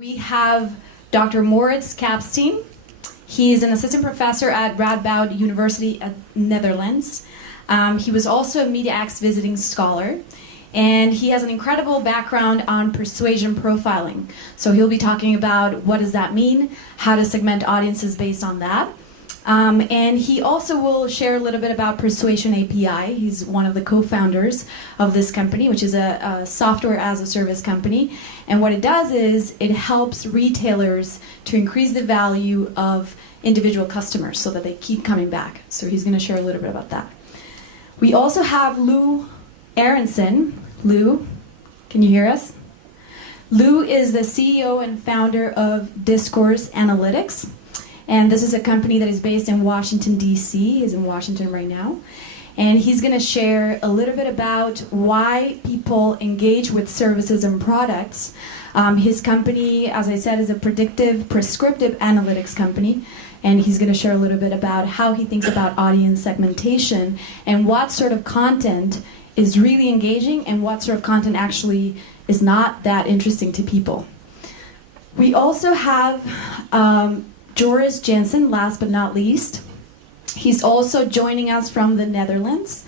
We have Dr. Maurits Kaptein. He's an assistant professor at Radboud University at Netherlands. He was also a mediaX visiting scholar, and he has an incredible background on persuasion profiling. So he'll be talking about what does that mean, how to segment audiences based on that. And he also will share a little bit about Persuasion API. He's one of the co-founders of this company, which is a software as a service company. And what it does is it helps retailers to increase the value of individual customers so that they keep coming back. So he's going to share a little bit about that. We also have Lou Aronson. Lou, can you hear us? Lou is the CEO and founder of Discourse Analytics. And this is a company that is based in Washington, D.C. He's in Washington right now. And he's going to share a little bit about why people engage with services and products. His company, as I said, is a predictive, prescriptive analytics company. And he's going to share a little bit about how he thinks about audience segmentation and what sort of content is really engaging and what sort of content actually is not that interesting to people. We also have Joris Janssen, last but not least. He's also joining us from the Netherlands.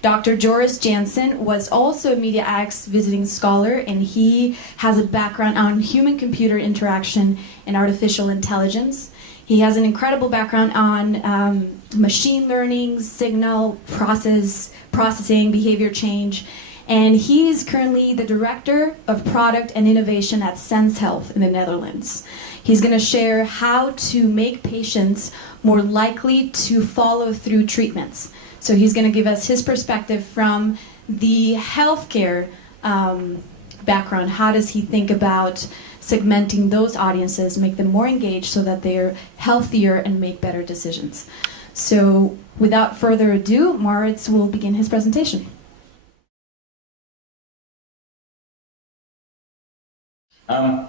Dr. Joris Janssen was also a mediaX visiting scholar, and he has a background on human-computer interaction and artificial intelligence. He has an incredible background on machine learning, signal processing, behavior change, and he is currently the Director of Product and Innovation at Sense Health in the Netherlands. He's going to share how to make patients more likely to follow through treatments. So he's going to give us his perspective from the healthcare background. How does he think about segmenting those audiences, make them more engaged so that they're healthier and make better decisions? So without further ado, Maurits will begin his presentation. A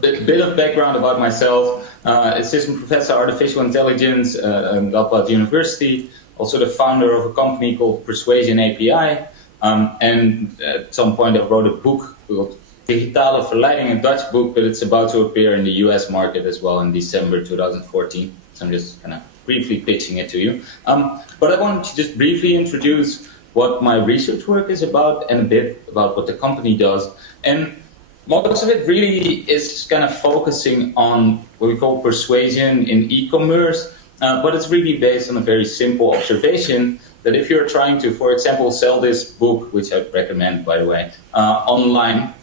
bit of background about myself. Assistant Professor Artificial Intelligence at Radboud University, also the founder of a company called Persuasion API, and at some point I wrote a book called Digitale Verleiding, a Dutch book, but it's about to appear in the US market as well in December 2014. So I'm just kind of briefly pitching it to you. But I wanted to just briefly introduce what my research work is about and a bit about what the company does. And most of it really is kind of focusing on what we call persuasion in e-commerce, but it's really based on a very simple observation that if you're trying to, for example, sell this book, which I recommend, by the way, online,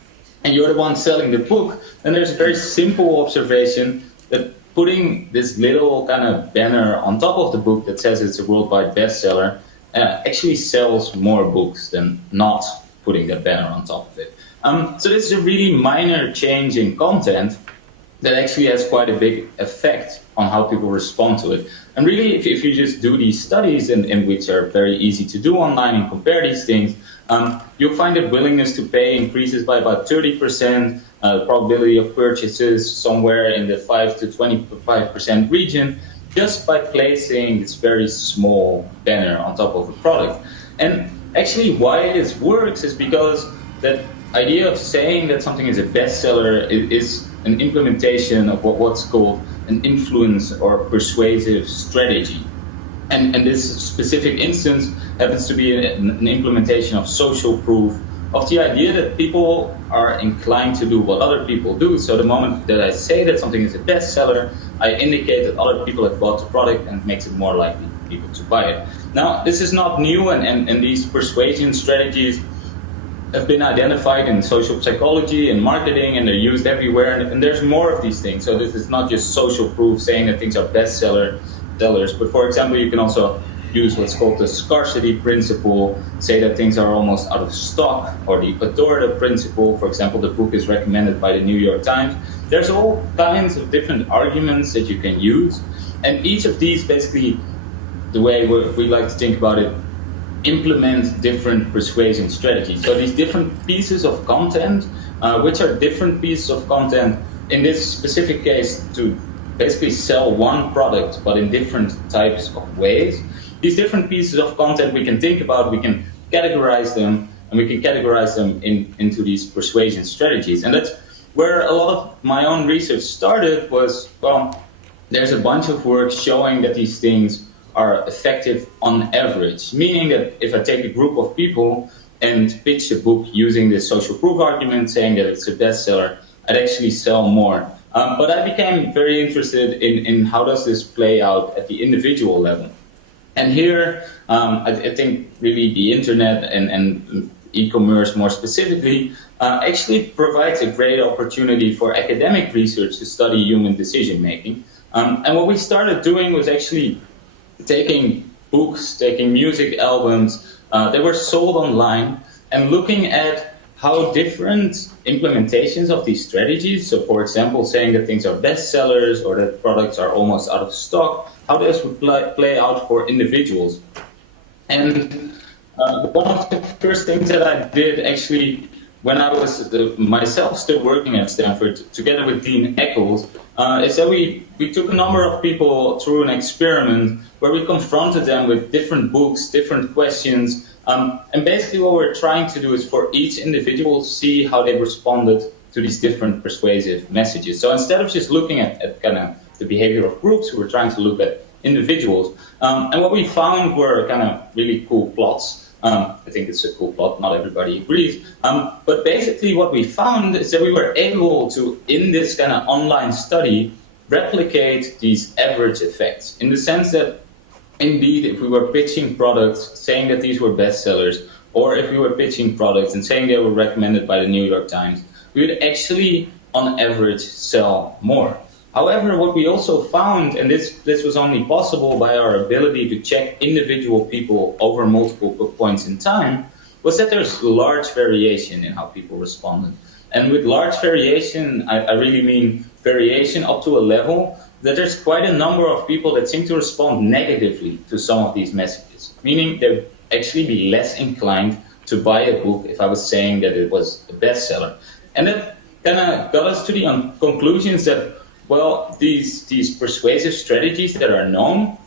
and you're the one selling the book, then there's a very simple observation that putting this little kind of banner on top of the book that says it's a worldwide bestseller actually sells more books than not putting that banner on top of it. So this is a really minor change in content that actually has quite a big effect on how people respond to it. And really, if you just do these studies, and which are very easy to do online and compare these things, you'll find that willingness to pay increases by about 30%, probability of purchases somewhere in the 5 to 25% region, just by placing this very small banner on top of a product. And actually why this works is because that idea of saying that something is a bestseller is an implementation of what's called an influence or persuasive strategy. And this specific instance happens to be an implementation of social proof, of the idea that people are inclined to do what other people do. So the moment that I say that something is a bestseller, I indicate that other people have bought the product, and it makes it more likely for people to buy it. Now, this is not new, and these persuasion strategies have been identified in social psychology and marketing, and they're used everywhere, and there's more of these things. So this is not just social proof saying that things are bestsellers, but for example, you can also use what's called the scarcity principle, say that things are almost out of stock, or the authoritative principle. For example, the book is recommended by the New York Times. There's all kinds of different arguments that you can use, and each of these basically, the way we like to think about it, implement different persuasion strategies. So these different pieces of content, which are different pieces of content, in this specific case, to basically sell one product, but in different types of ways. These different pieces of content we can think about, we can categorize them, and we can categorize them into these persuasion strategies. And that's where a lot of my own research started was, well, there's a bunch of work showing that these things are effective on average, meaning that if I take a group of people and pitch a book using this social proof argument, saying that it's a bestseller, I'd actually sell more. But I became very interested in how does this play out at the individual level. And here, I think really the internet and e-commerce more specifically actually provides a great opportunity for academic research to study human decision making. And what we started doing was actually taking books, taking music albums that were sold online and looking at how different implementations of these strategies, so for example, saying that things are bestsellers or that products are almost out of stock, how this would play out for individuals. And one of the first things that I did actually when I was myself still working at Stanford, together with Dean Eccles, is that we took a number of people through an experiment where we confronted them with different books, different questions, and basically what we're trying to do is for each individual see how they responded to these different persuasive messages. So instead of just looking at kind of the behavior of groups, we were trying to look at individuals. And what we found were kind of really cool plots. I think it's a cool plot, not everybody agrees. But basically what we found is that we were able to, in this kind of online study, replicate these average effects. In the sense that, indeed, if we were pitching products, saying that these were bestsellers, or if we were pitching products and saying they were recommended by the New York Times, we would actually, on average, sell more. However, what we also found, and this was only possible by our ability to check individual people over multiple points in time, was that there's large variation in how people responded. And with large variation, I really mean variation up to a level that there's quite a number of people that seem to respond negatively to some of these messages, meaning they'd actually be less inclined to buy a book if I was saying that it was a bestseller. And that kind of got us to the conclusions that, well, these persuasive strategies that are known,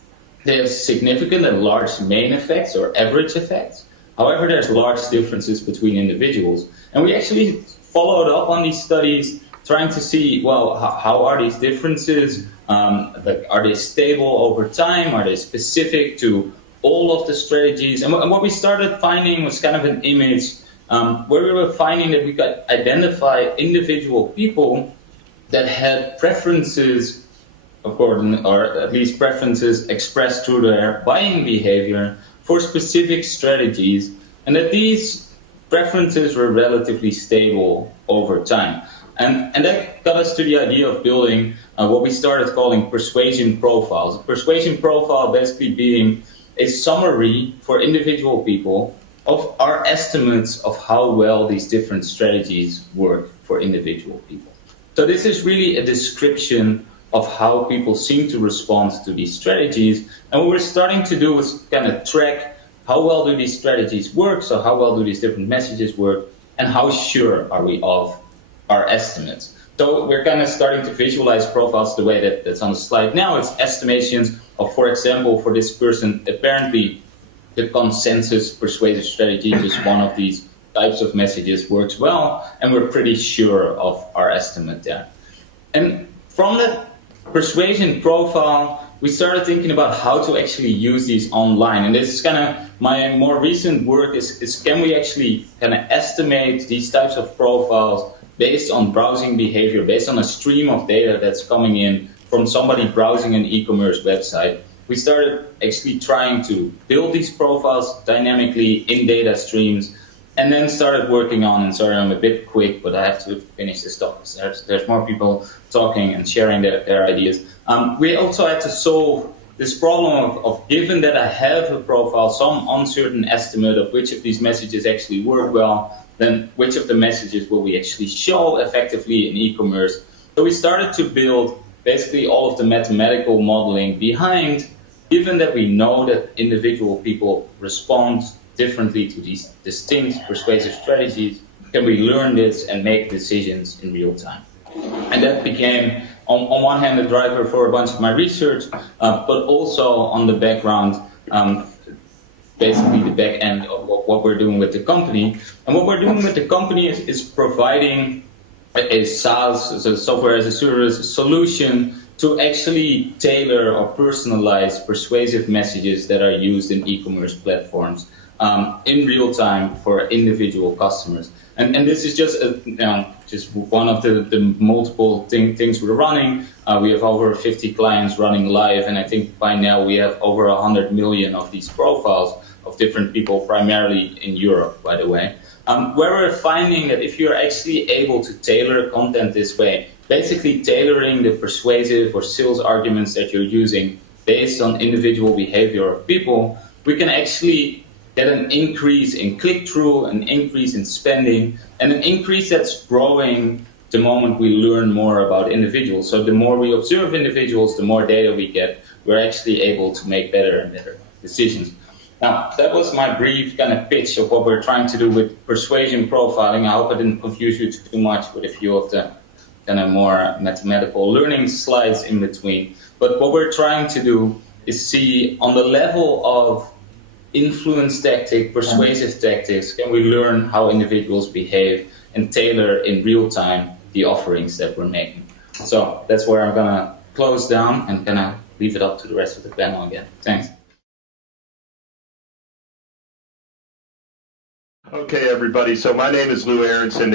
they have significant and large main effects or average effects. However, there's large differences between individuals. And we actually followed up on these studies trying to see, well, how are these differences? Are they stable over time? Are they specific to all of the strategies? And what we started finding was kind of an image where we were finding that we could identify individual people that had preferences, of course, or at least preferences expressed through their buying behavior for specific strategies, and that these preferences were relatively stable over time. And that got us to the idea of building what we started calling persuasion profiles. A persuasion profile basically being a summary for individual people of our estimates of how well these different strategies work for individual people. So this is really a description of how people seem to respond to these strategies. And what we're starting to do is kind of track how well do these strategies work, so how well do these different messages work, and how sure are we of our estimates. So we're kind of starting to visualize profiles the way that's on the slide now. It's estimations of, for example, for this person, apparently the consensus persuasive strategy, just one of these types of messages works well, and we're pretty sure of our estimate there. And from that persuasion profile, we started thinking about how to actually use these online. And this is kind of my more recent work is can we actually kind of estimate these types of profiles based on browsing behavior, based on a stream of data that's coming in from somebody browsing an e-commerce website. We started actually trying to build these profiles dynamically in data streams, and then started working on, and sorry I'm a bit quick, but I have to finish this talk. There's more people talking and sharing their ideas. We also had to solve this problem of given that I have a profile, some uncertain estimate of which of these messages actually work well, then which of the messages will we actually show effectively in e-commerce. So we started to build basically all of the mathematical modeling behind, given that we know that individual people respond differently to these distinct persuasive strategies, can we learn this and make decisions in real time? And that became, on one hand, a driver for a bunch of my research, but also on the background, basically the back end of what we're doing with the company. And what we're doing with the company is providing a SaaS, so software as a service solution, to actually tailor or personalize persuasive messages that are used in e-commerce platforms in real time for individual customers. And this is just just one of the multiple things we're running. We have over 50 clients running live, and I think by now we have over 100 million of these profiles of different people, primarily in Europe, by the way. Where we're finding that if you're actually able to tailor content this way, basically tailoring the persuasive or sales arguments that you're using based on individual behavior of people, we can actually get an increase in click-through, an increase in spending, and an increase that's growing the moment we learn more about individuals. So the more we observe individuals, the more data we get, we're actually able to make better and better decisions. Now, that was my brief kind of pitch of what we're trying to do with persuasion profiling. I hope I didn't confuse you too much with a few of the kind of more mathematical learning slides in between. But what we're trying to do is see on the level of influence tactic, persuasive tactics, can we learn how individuals behave and tailor in real time the offerings that we're making. So that's where I'm going to close down and kind of leave it up to the rest of the panel again. Thanks. Okay, everybody. So my name is Lou Aronson.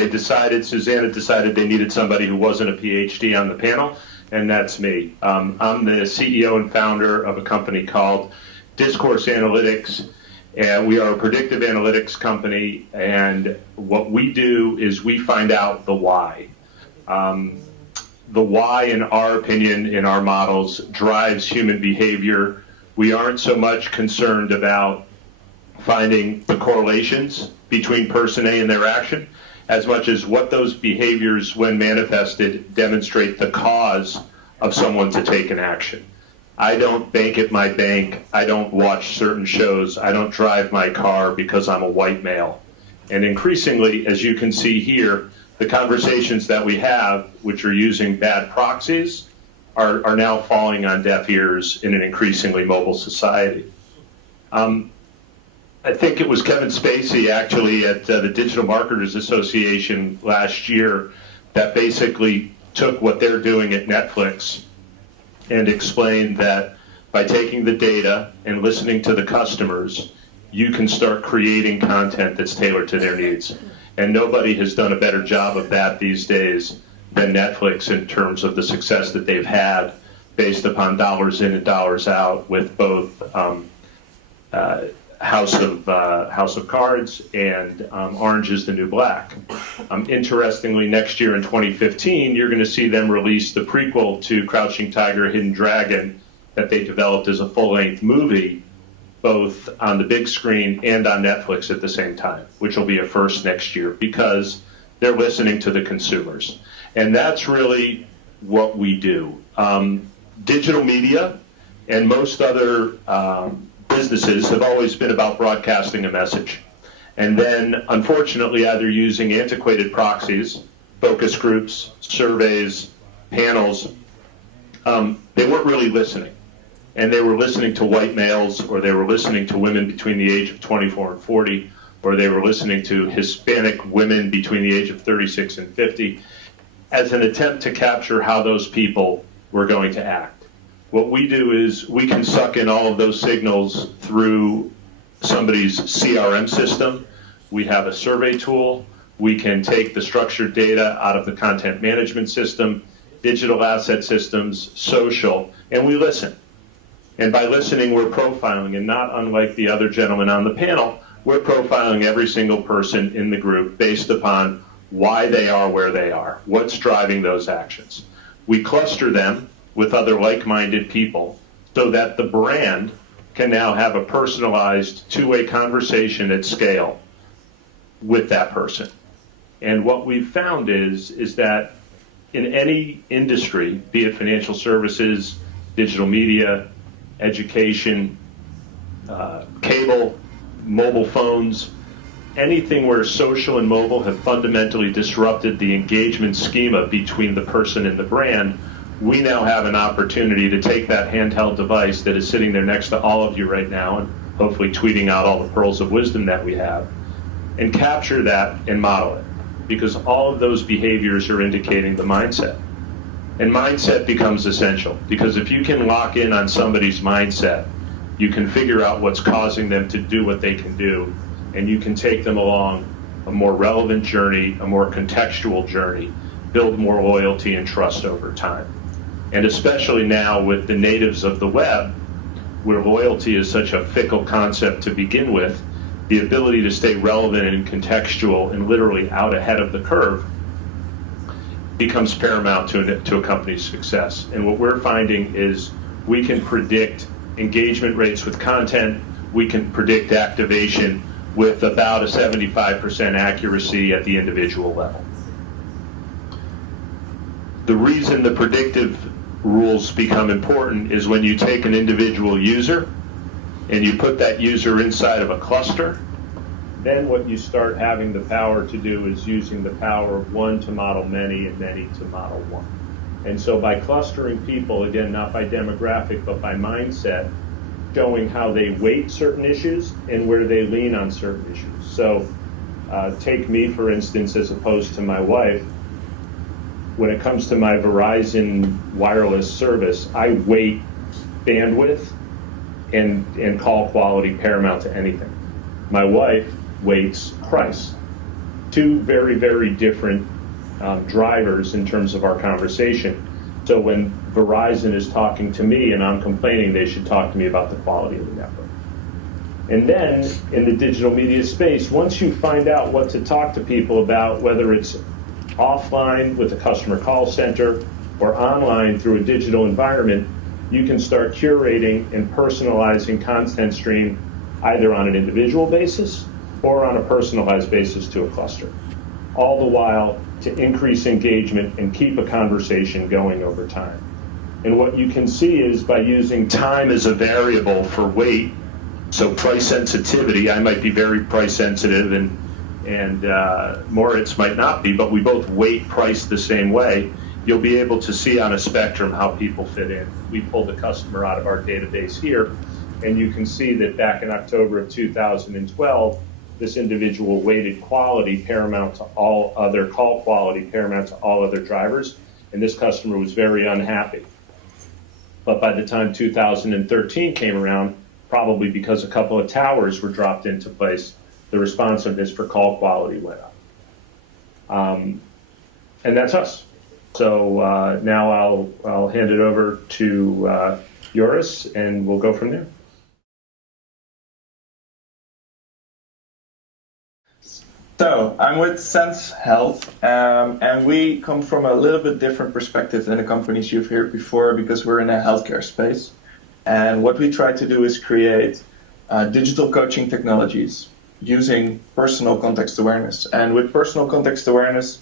Susanna decided they needed somebody who wasn't a PhD on the panel, and that's me. I'm the CEO and founder of a company called Discourse Analytics, and we are a predictive analytics company, and what we do is we find out the why. The why, in our opinion, in our models, drives human behavior. We aren't so much concerned about finding the correlations between person A and their action, as much as what those behaviors, when manifested, demonstrate the cause of someone to take an action. I don't bank at my bank. I don't watch certain shows. I don't drive my car because I'm a white male. And increasingly, as you can see here, the conversations that we have, which are using bad proxies, are now falling on deaf ears in an increasingly mobile society. I think it was Kevin Spacey, actually, at the Digital Marketers Association last year that basically took what they're doing at Netflix and explained that by taking the data and listening to the customers, you can start creating content that's tailored to their needs. And nobody has done a better job of that these days than Netflix in terms of the success that they've had based upon dollars in and dollars out with both House of Cards and Orange is the New Black. Interestingly, next year in 2015, you're going to see them release the prequel to Crouching Tiger, Hidden Dragon that they developed as a full-length movie, both on the big screen and on Netflix at the same time, which will be a first next year because they're listening to the consumers. And that's really what we do. Digital media and most other businesses have always been about broadcasting a message. And then, unfortunately, either using antiquated proxies, focus groups, surveys, panels, they weren't really listening. And they were listening to white males, or they were listening to women between the age of 24 and 40, or they were listening to Hispanic women between the age of 36 and 50, as an attempt to capture how those people were going to act. What we do is we can suck in all of those signals through somebody's CRM system. We have a survey tool. We can take the structured data out of the content management system, digital asset systems, social, and we listen. And by listening, we're profiling, and not unlike the other gentleman on the panel, we're profiling every single person in the group based upon why they are where they are, what's driving those actions. We cluster them with other like-minded people so that the brand can now have a personalized two-way conversation at scale with that person. And what we've found is that in any industry, be it financial services, digital media, education, cable, mobile phones, anything where social and mobile have fundamentally disrupted the engagement schema between the person and the brand, we now have an opportunity to take that handheld device that is sitting there next to all of you right now and hopefully tweeting out all the pearls of wisdom that we have and capture that and model it. because all of those behaviors are indicating the mindset. And mindset becomes essential, because if you can lock in on somebody's mindset, you can figure out what's causing them to do what they can do, and you can take them along a more relevant journey, a more contextual journey, build more loyalty and trust over time. And especially now with the natives of the web, where loyalty is such a fickle concept to begin with, the ability to stay relevant and contextual and literally out ahead of the curve becomes paramount to a company's success. And what we're finding is we can predict engagement rates with content, we can predict activation with about a 75% accuracy at the individual level. The reason the predictive rules become important is when you take an individual user and you put that user inside of a cluster, then what you start having the power to do is using the power of one to model many and many to model one. And so by clustering people, again, not by demographic, but by mindset, showing how they weight certain issues and where they lean on certain issues. So take me, for instance, as opposed to my wife. When it comes to my Verizon wireless service, I weight bandwidth and call quality paramount to anything. My wife weights price. Two very, very different drivers in terms of our conversation. So when Verizon is talking to me and I'm complaining, they should talk to me about the quality of the network. And then in the digital media space, once you find out what to talk to people about, whether it's offline with a customer call center or online through a digital environment, you can start curating and personalizing content stream either on an individual basis or on a personalized basis to a cluster, all the while to increase engagement and keep a conversation going over time. And what you can see is by using time as a variable for weight, so price sensitivity, I might be very price sensitive and Maurits might not be, but we both weight price the same way. You'll be able to see on a spectrum how people fit in. We pulled the customer out of our database here, and you can see that back in October of 2012, this individual weighted quality paramount to all other call quality paramount to all other drivers, and this customer was very unhappy. But by the time 2013 came around, probably because a couple of towers were dropped into place, the responsiveness for call quality went up. And that's us. So now I'll hand it over to Joris, and we'll go from there. So I'm with Sense Health, and we come from a little bit different perspective than the companies you've heard before because we're in a healthcare space. And what we try to do is create digital coaching technologies using personal context awareness. And with personal context awareness,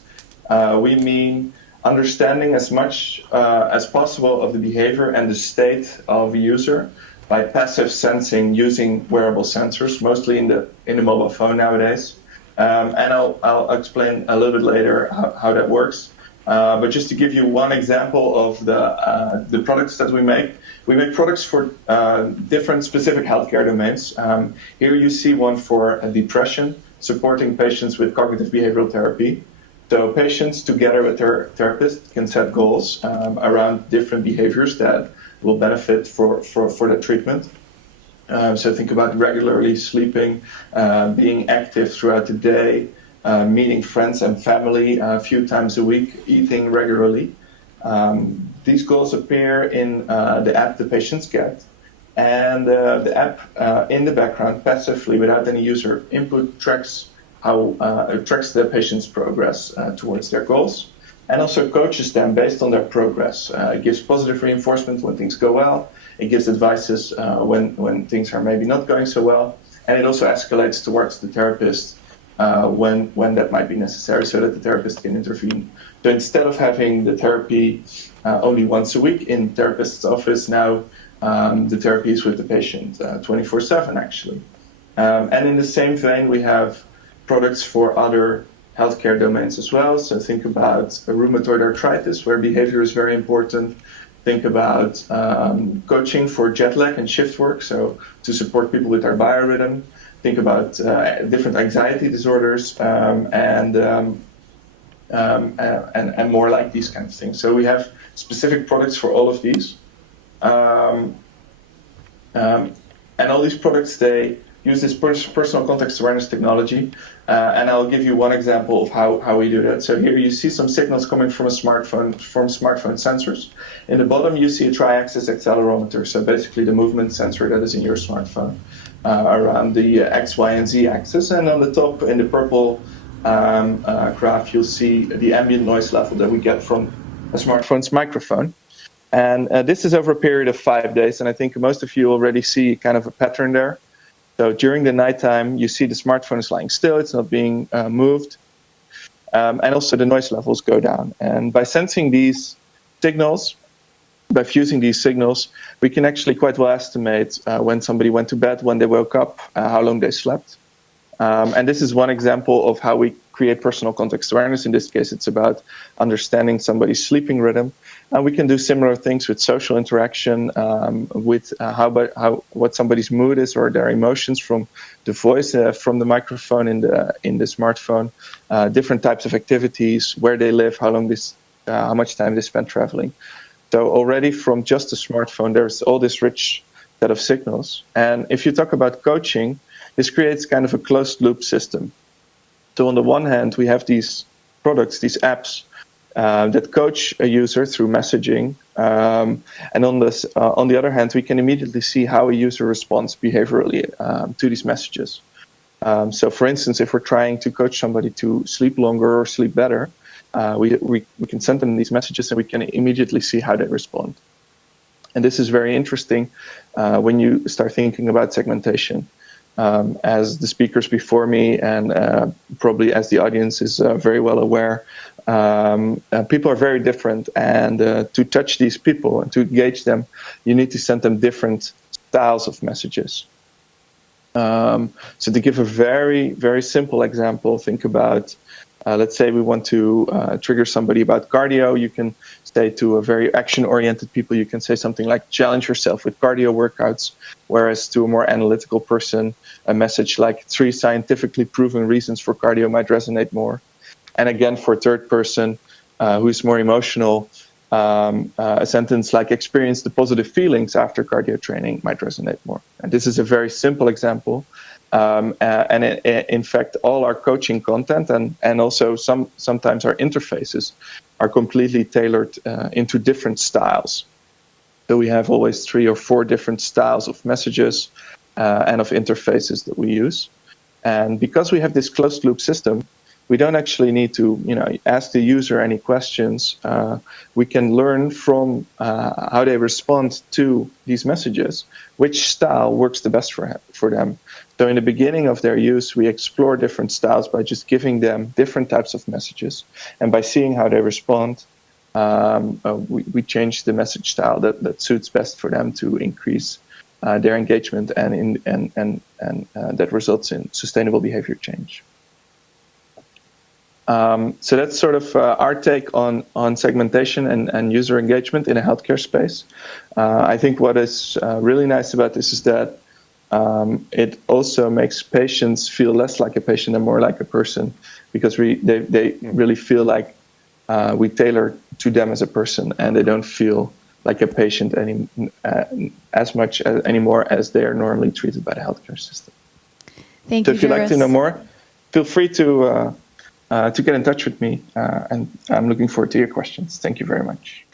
we mean understanding as much as possible of the behavior and the state of a user by passive sensing using wearable sensors, mostly in the mobile phone nowadays. And I'll explain a little bit later how that works. But just to give you one example of the products that we make products for different specific healthcare domains. Here you see one for depression, supporting patients with cognitive behavioral therapy. So patients together with their therapist can set goals around different behaviors that will benefit for the treatment. So think about regularly sleeping, being active throughout the day, meeting friends and family a few times a week, eating regularly. These goals appear in the app the patients get, and the app in the background passively, without any user input, tracks the patient's progress towards their goals, and also coaches them based on their progress. It gives positive reinforcement when things go well. It gives advices when things are maybe not going so well, and it also escalates towards the therapist when that might be necessary, so that the therapist can intervene. So instead of having the therapy only once a week in the therapist's office, now the therapy is with the patient 24/7 actually. And in the same vein, we have products for other healthcare domains as well. So think about rheumatoid arthritis, where behavior is very important. Think about coaching for jet lag and shift work, so to support people with their biorhythm. Think about different anxiety disorders, and and more like these kinds of things. So we have specific products for all of these. And all these products, they use this personal context awareness technology. And I'll give you one example of how we do that. So here you see some signals coming from smartphone sensors. In the bottom, you see a tri-axis accelerometer, so basically the movement sensor that is in your smartphone around the X, Y, and Z axis. And on the top, in the purple graph, you'll see the ambient noise level that we get from a smartphone's microphone. And this is over a period of 5 days, and I think most of you already see kind of a pattern there. So during the nighttime, you see the smartphone is lying still, it's not being moved, and also the noise levels go down. And by sensing these signals, by fusing these signals, we can actually quite well estimate when somebody went to bed, when they woke up, how long they slept. And this is one example of how we create personal context awareness. In this case, it's about understanding somebody's sleeping rhythm. And we can do similar things with social interaction, with what somebody's mood is or their emotions from the voice from the microphone in the smartphone, different types of activities, where they live, how much time they spend traveling. So already from just a smartphone, there's all this rich set of signals. And if you talk about coaching, this creates kind of a closed loop system. So on the one hand, we have these products, these apps that coach a user through messaging. And on the other hand, we can immediately see how a user responds behaviorally to these messages. So for instance, if we're trying to coach somebody to sleep longer or sleep better, we can send them these messages and we can immediately see how they respond. And this is very interesting when you start thinking about segmentation. As the speakers before me and probably as the audience is very well aware, people are very different, and to touch these people and to engage them, you need to send them different styles of messages. So to give a very, very simple example, think about, let's say we want to trigger somebody about cardio. You can say to a very action-oriented people, you can say something like, challenge yourself with cardio workouts, whereas to a more analytical person, a message like 3 scientifically proven reasons for cardio might resonate more. And again, for a third person who's more emotional, a sentence like experience the positive feelings after cardio training might resonate more. And this is a very simple example. And in fact, all our coaching content and also sometimes our interfaces are completely tailored into different styles. So we have always 3 or 4 different styles of messages and of interfaces that we use. And because we have this closed loop system, we don't actually need to, ask the user any questions. We can learn from how they respond to these messages, which style works the best for them. So in the beginning of their use, we explore different styles by just giving them different types of messages. And by seeing how they respond, we change the message style that suits best for them to increase their engagement and that results in sustainable behavior change. So that's sort of our take on segmentation and user engagement in a healthcare space. I think what is really nice about this is that it also makes patients feel less like a patient and more like a person, because they really feel like we tailor to them as a person, and they don't feel like a patient as much anymore as they are normally treated by the healthcare system. Thank you. So if you'd like to know more, feel free to get in touch with me, and I'm looking forward to your questions. Thank you very much.